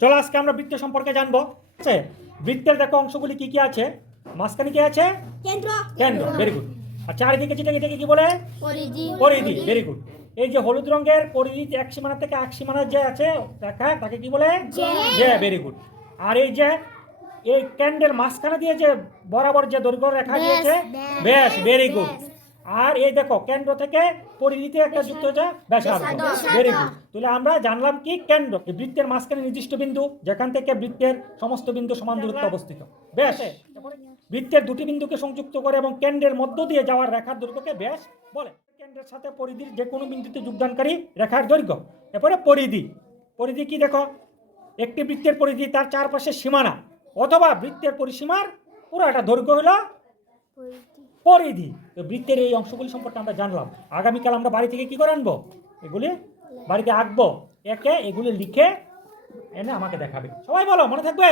চলো আজকে আমরা বৃত্ত সম্পর্কে জানবো। আছে বৃত্তের দেখো অংশগুলি কি কি আছে। মাঝখানে কি আছে? কেন্দ্র। কেন্দ্র, ভেরি গুড। আর চারিদিকে যেটাকে কি বলে? পরিধি। পরিধি, ভেরি গুড। এই যে হলুদ রঙের পরিধি এক সীমানা থেকে এক সীমানার যে আছে রেখা তাকে কি বলে? জ্যা, ভেরি গুড। আর এই যে এই কেন্দ্রের মাঝখানে দিয়ে যে বরাবর যে দৈর্ঘ্য রেখা দিয়েছে ব্যাস, ভেরি গুড। আর এই দেখো কেন্দ্র থেকে পরিধিতে একটা যুক্ত হচ্ছে ব্যাসার্ধ, ভেরি গুড। তাহলে আমরা জানলাম কি কেন্দ্র এই বৃত্তের মাঝখানে নির্দিষ্ট বিন্দু যেখান থেকে বৃত্তের সমস্ত বিন্দু সমান দূরত্বে অবস্থিত। ব্যাস বৃত্তের দুটি বিন্দুকে সংযুক্ত করে এবং কেন্দ্রের মধ্য দিয়ে যাওয়ার রেখার দৈর্ঘ্যকে ব্যাস বলে। কেন্দ্রের সাথে পরিধির যে কোনো বিন্দুতে যোগদানকারী রেখার দৈর্ঘ্য। এরপরে পরিধি। পরিধি কি দেখো? একটি বৃত্তের পরিধি তার চারপাশের সীমানা অথবা বৃত্তের পরিসীমার পুরোটা দৈর্ঘ্য হলো পরিধি। তো বৃত্তের এই অংশগুলি সম্পর্কে আমরা জানলাম। আগামীকাল আমরা বাড়ি থেকে কি করে আনবো? এগুলি বাড়িতে আঁকবো, একে এগুলি লিখে এনে আমাকে দেখাবে। সবাই বলো, মনে থাকবে?